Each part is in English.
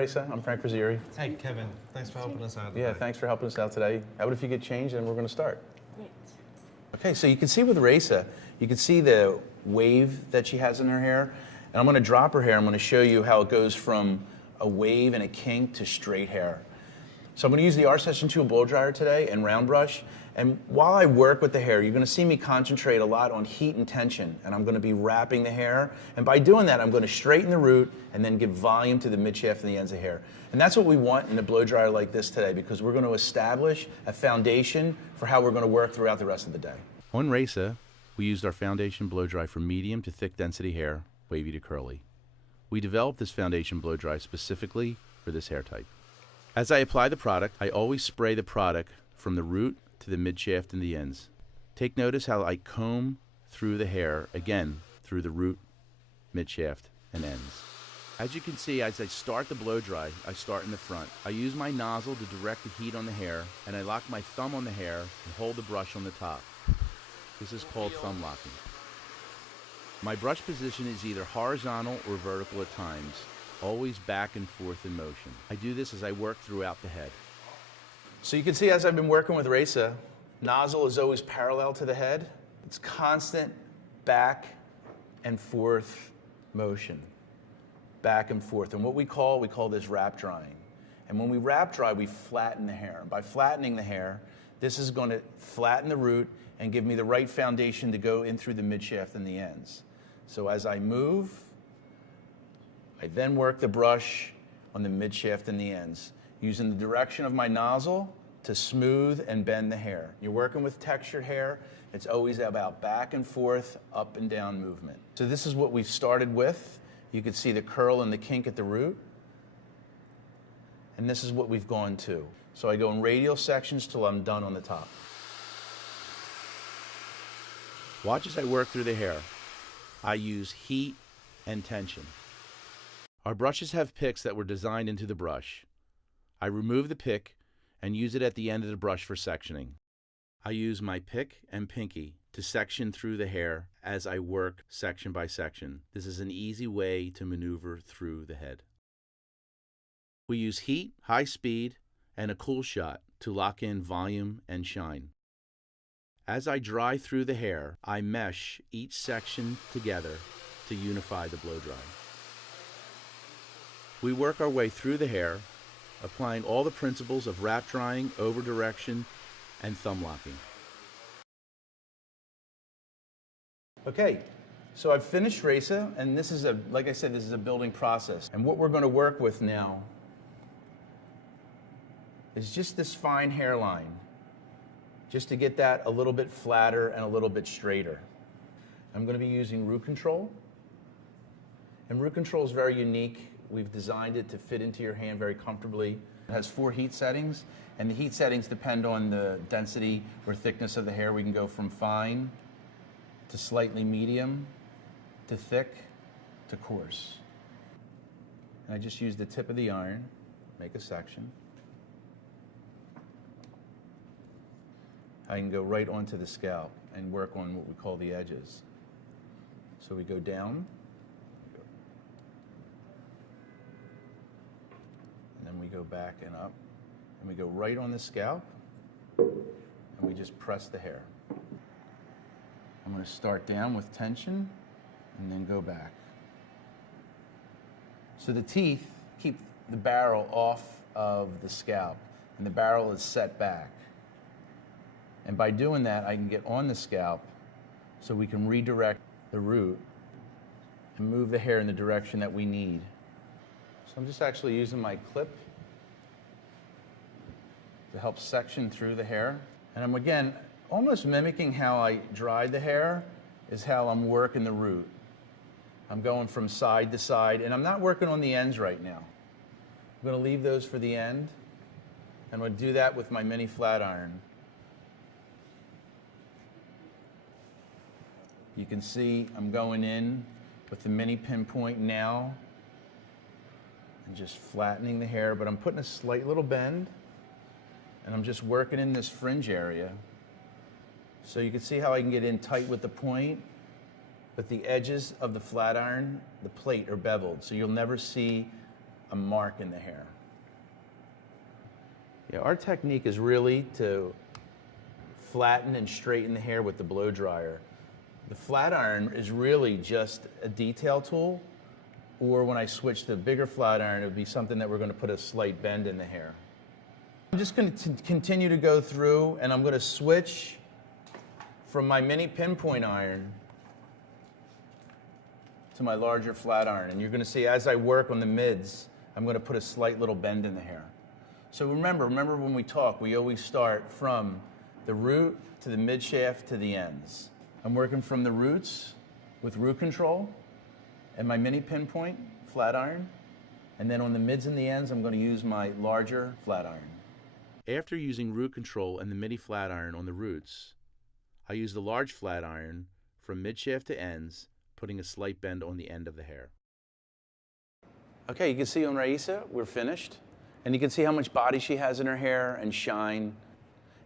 Raisa. I'm Frank Rosieri. Hey, Kevin. Thanks for helping us out. Yeah, thanks for helping us out today. How about if you get changed and we're going to start? Great. Okay, so you can see with Raisa, you can see the wave that she has in her hair. And I'm going to drop her hair. I'm going to show you how it goes from a wave and a kink to straight hair. So I'm going to use the R-Session 2 blow dryer today and round brush. And while I work with the hair, you're going to see me concentrate a lot on heat and tension. And I'm going to be wrapping the hair. And by doing that, I'm going to straighten the root and then give volume to the midshaft and the ends of hair. And that's what we want in a blow dryer like this today, because we're going to establish a foundation for how we're going to work throughout the rest of the day. On Raisa, we used our foundation blow dry for medium to thick density hair, wavy to curly. We developed this foundation blow dry specifically for this hair type. As I apply the product, I always spray the product from the root to the midshaft and the ends. Take notice how I comb through the hair, again, through the root, midshaft, and ends. As you can see, as I start the blow dry, I start in the front. I use my nozzle to direct the heat on the hair, and I lock my thumb on the hair and hold the brush on the top. This is called thumb locking. My brush position is either horizontal or vertical at times, always back and forth in motion. I do this as I work throughout the head. So you can see as I've been working with Raisa, nozzle is always parallel to the head. It's constant back and forth motion. Back and forth. And what we call this wrap drying. And when we wrap dry, we flatten the hair. By flattening the hair, this is going to flatten the root and give me the right foundation to go in through the midshaft and the ends. So as I move, I then work the brush on the midshaft and the ends, using the direction of my nozzle to smooth and bend the hair. You're working with textured hair, it's always about back and forth, up and down movement. So this is what we've started with. You can see the curl and the kink at the root. And this is what we've gone to. So I go in radial sections till I'm done on the top. Watch as I work through the hair. I use heat and tension. Our brushes have picks that were designed into the brush. I remove the pick and use it at the end of the brush for sectioning. I use my pick and pinky to section through the hair as I work section by section. This is an easy way to maneuver through the head. We use heat, high speed, and a cool shot to lock in volume and shine. As I dry through the hair, I mesh each section together to unify the blow dry. We work our way through the hair, applying all the principles of wrap drying, over direction, and thumb locking. Okay, so I've finished Raisa, and this is like I said, this is a building process. And what we're going to work with now is just this fine hairline, just to get that a little bit flatter and a little bit straighter. I'm going to be using root control. And root control is very unique. We've designed it to fit into your hand very comfortably. It has 4 heat settings, and the heat settings depend on the density or thickness of the hair. We can go from fine to slightly medium to thick to coarse. And I just use the tip of the iron, make a section. I can go right onto the scalp and work on what we call the edges. So we go down, and then we go back and up, and we go right on the scalp, and we just press the hair. I'm going to start down with tension and then go back. So the teeth keep the barrel off of the scalp, and the barrel is set back. And by doing that, I can get on the scalp so we can redirect the root and move the hair in the direction that we need. So I'm just actually using my clip to help section through the hair. And I'm, again, almost mimicking how I dried the hair is how I'm working the root. I'm going from side to side, and I'm not working on the ends right now. I'm going to leave those for the end. I'm going to do that with my mini flat iron. You can see I'm going in with the mini pinpoint now and just flattening the hair, but I'm putting a slight little bend, and I'm just working in this fringe area. So you can see how I can get in tight with the point, but the edges of the flat iron, the plate, are beveled, so you'll never see a mark in the hair. Yeah, our technique is really to flatten and straighten the hair with the blow dryer. The flat iron is really just a detail tool, or when I switch to a bigger flat iron, it would be something that we're going to put a slight bend in the hair. I'm just going to continue to go through, and I'm going to switch from my mini pinpoint iron to my larger flat iron. And you're going to see as I work on the mids, I'm going to put a slight little bend in the hair. So remember when we talk, we always start from the root to the mid shaft to the ends. I'm working from the roots with root control and my mini pinpoint flat iron. And then on the mids and the ends, I'm going to use my larger flat iron. After using root control and the mini flat iron on the roots, I use the large flat iron from mid shaft to ends, putting a slight bend on the end of the hair. Okay, you can see on Raisa, we're finished. And you can see how much body she has in her hair and shine.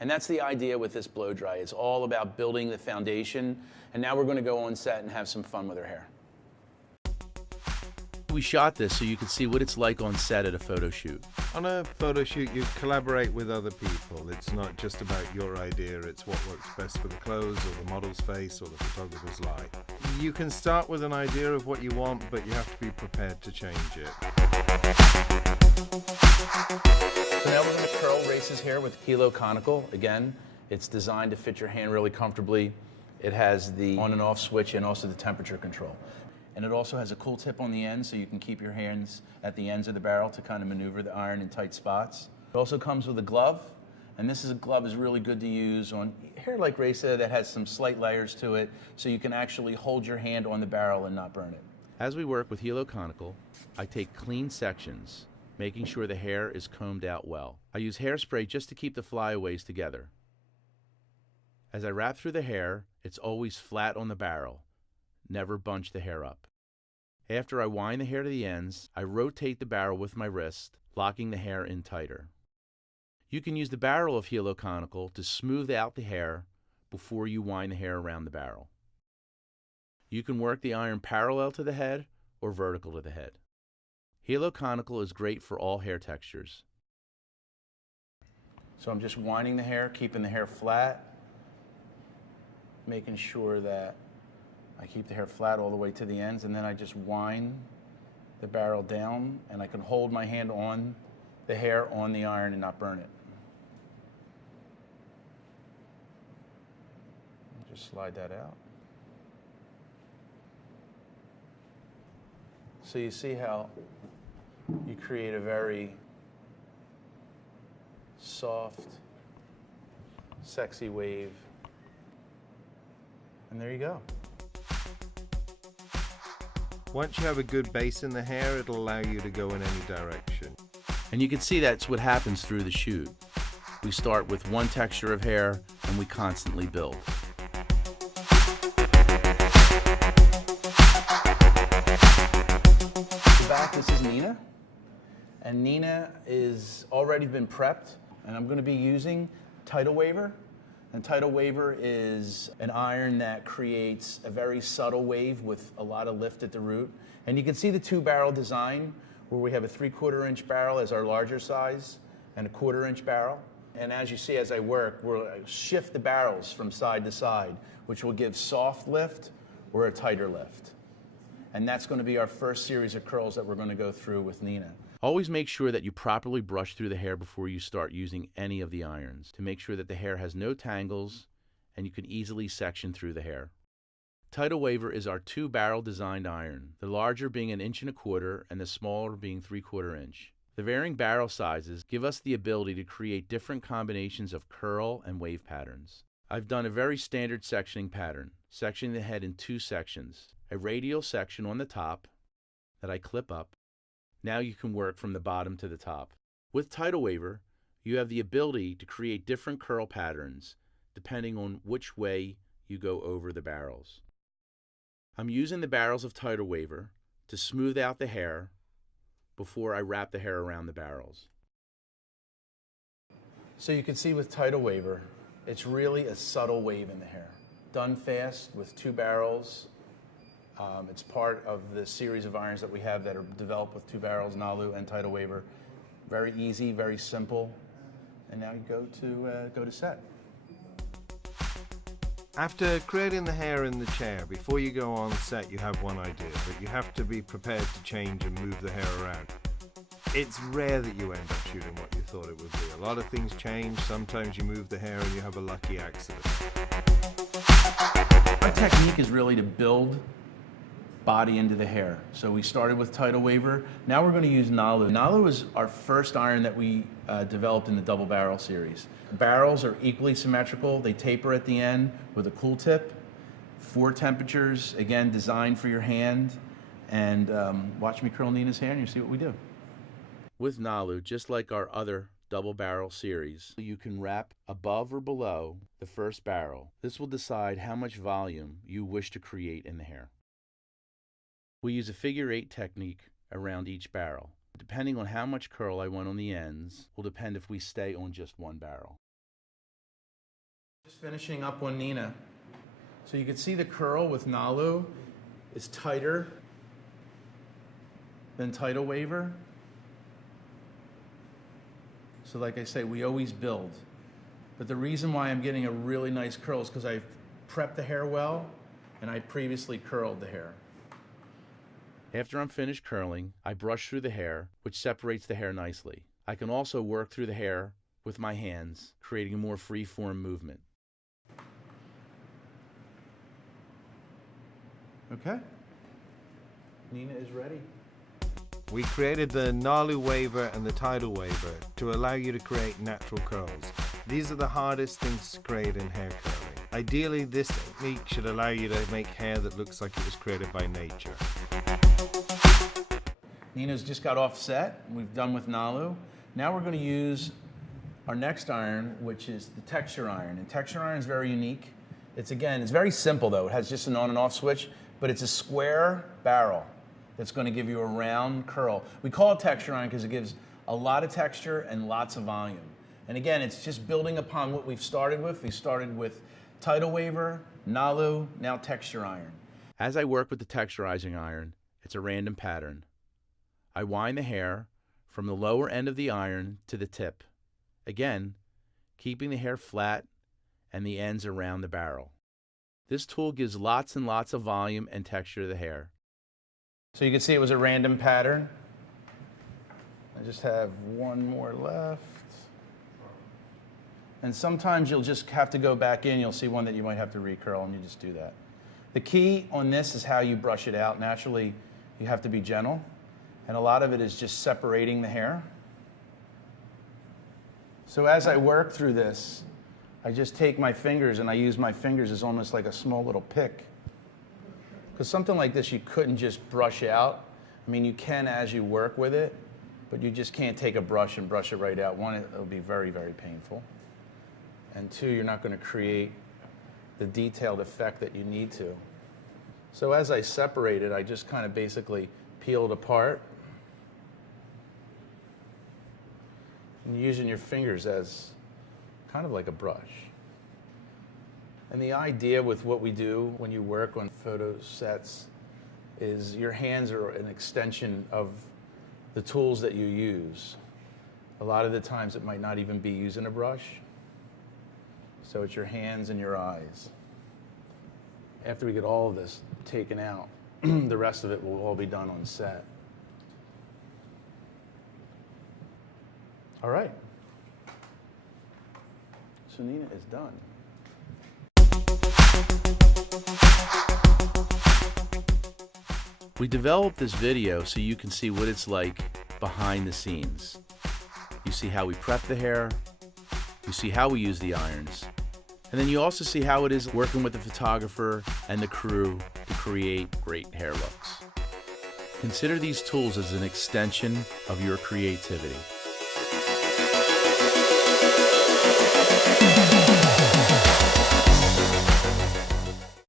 And that's the idea with this blow dry. It's all about building the foundation. And now we're going to go on set and have some fun with her hair. We shot this so you can see what it's like on set at a photo shoot. On a photo shoot, you collaborate with other people. It's not just about your idea, it's what works best for the clothes or the model's face or the photographer's light. You can start with an idea of what you want, but you have to be prepared to change it. So now we're going to curl Race's hair with Hilo Conical. Again, it's designed to fit your hand really comfortably. It has the on and off switch and also the temperature control. And it also has a cool tip on the end so you can keep your hands at the ends of the barrel to kind of maneuver the iron in tight spots. It also comes with a glove, and glove is really good to use on hair like Raisa that has some slight layers to it so you can actually hold your hand on the barrel and not burn it. As we work with Hilo Conical, I take clean sections, making sure the hair is combed out well. I use hairspray just to keep the flyaways together. As I wrap through the hair, it's always flat on the barrel. Never bunch the hair up. After I wind the hair to the ends, I rotate the barrel with my wrist, locking the hair in tighter. You can use the barrel of Hilo Conical to smooth out the hair before you wind the hair around the barrel. You can work the iron parallel to the head or vertical to the head. Hilo Conical is great for all hair textures. So I'm just winding the hair, keeping the hair flat, making sure that I keep the hair flat all the way to the ends, and then I just wind the barrel down, and I can hold my hand on the hair on the iron and not burn it. Just slide that out. So you see how you create a very soft, sexy wave. And there you go. Once you have a good base in the hair, it'll allow you to go in any direction. And you can see that's what happens through the shoot. We start with one texture of hair, and we constantly build. So back, this is Nina. And Nina is already been prepped, and I'm going to be using Tidal Waver. And Tidal Waver is an iron that creates a very subtle wave with a lot of lift at the root. And you can see the two-barrel design where we have a 3/4 inch barrel as our larger size and a 1/4 inch barrel. And as you see as I work, we'll shift the barrels from side to side, which will give soft lift or a tighter lift. And that's going to be our first series of curls that we're going to go through with Nina. Always make sure that you properly brush through the hair before you start using any of the irons to make sure that the hair has no tangles and you can easily section through the hair. Tidal Waver is our two-barrel designed iron, the larger being 1 1/4 inch and the smaller being 3/4 inch. The varying barrel sizes give us the ability to create different combinations of curl and wave patterns. I've done a very standard sectioning pattern, sectioning the head in 2 sections, a radial section on the top that I clip up. Now you can work from the bottom to the top. With Tidal Waver, you have the ability to create different curl patterns depending on which way you go over the barrels. I'm using the barrels of Tidal Waver to smooth out the hair before I wrap the hair around the barrels. So you can see with Tidal Waver, it's really a subtle wave in the hair. Done fast with 2 barrels It's part of the series of irons that we have that are developed with 2 barrels, Nalu and tidal waver. Very easy, very simple. And now you go to set. After creating the hair in the chair, before you go on set, you have one idea, but you have to be prepared to change and move the hair around. It's rare that you end up shooting what you thought it would be. A lot of things change. Sometimes you move the hair and you have a lucky accident. Our technique is really to build body into the hair. So we started with tidal waver. Now we're going to use Nalu. Nalu is our first iron that we developed in the double barrel series. Barrels are equally symmetrical. They taper at the end with a cool tip. 4 temperatures, again, designed for your hand. And watch me curl Nina's hair and you see what we do. With Nalu, just like our other double barrel series, you can wrap above or below the first barrel. This will decide how much volume you wish to create in the hair. We use a figure-8 technique around each barrel. Depending on how much curl I want on the ends will depend if we stay on just one barrel. Just finishing up on Nina. So you can see the curl with Nalu is tighter than tidal waver. So like I say, we always build. But the reason why I'm getting a really nice curl is because I've prepped the hair well and I previously curled the hair. After I'm finished curling, I brush through the hair, which separates the hair nicely. I can also work through the hair with my hands, creating a more free-form movement. Okay. Nina is ready. We created the Nalu waver and the tidal waver to allow you to create natural curls. These are the hardest things to create in hair curling. Ideally, this technique should allow you to make hair that looks like it was created by nature. Nina's just got off set. We've done with Nalu. Now we're going to use our next iron, which is the texture iron. And texture iron is very unique. It's very simple though. It has just an on and off switch, but it's a square barrel that's going to give you a round curl. We call it texture iron because it gives a lot of texture and lots of volume. And again, it's just building upon what we've started with. We started with tidal waver, Nalu, now texture iron. As I work with the texturizing iron, it's a random pattern. I wind the hair from the lower end of the iron to the tip. Again, keeping the hair flat and the ends around the barrel. This tool gives lots and lots of volume and texture to the hair. So you can see it was a random pattern. I just have one more left. And sometimes you'll just have to go back in. You'll see one that you might have to recurl, and you just do that. The key on this is how you brush it out. Naturally, you have to be gentle. And a lot of it is just separating the hair. So as I work through this, I just take my fingers and I use my fingers as almost like a small little pick. Because something like this you couldn't just brush out. I mean, you can as you work with it, but you just can't take a brush and brush it right out. One, it'll be very, very painful. And 2, you're not going to create the detailed effect that you need to. So as I separate it, I just kind of basically peel it apart. And using your fingers as kind of like a brush. And the idea with what we do when you work on photo sets is your hands are an extension of the tools that you use. A lot of the times it might not even be using a brush. So it's your hands and your eyes. After we get all of this taken out, the rest of it will all be done on set. All right. So Nina is done. We developed this video so you can see what it's like behind the scenes. You see how we prep the hair, you see how we use the irons, and then you also see how it is working with the photographer and the crew to create great hair looks. Consider these tools as an extension of your creativity.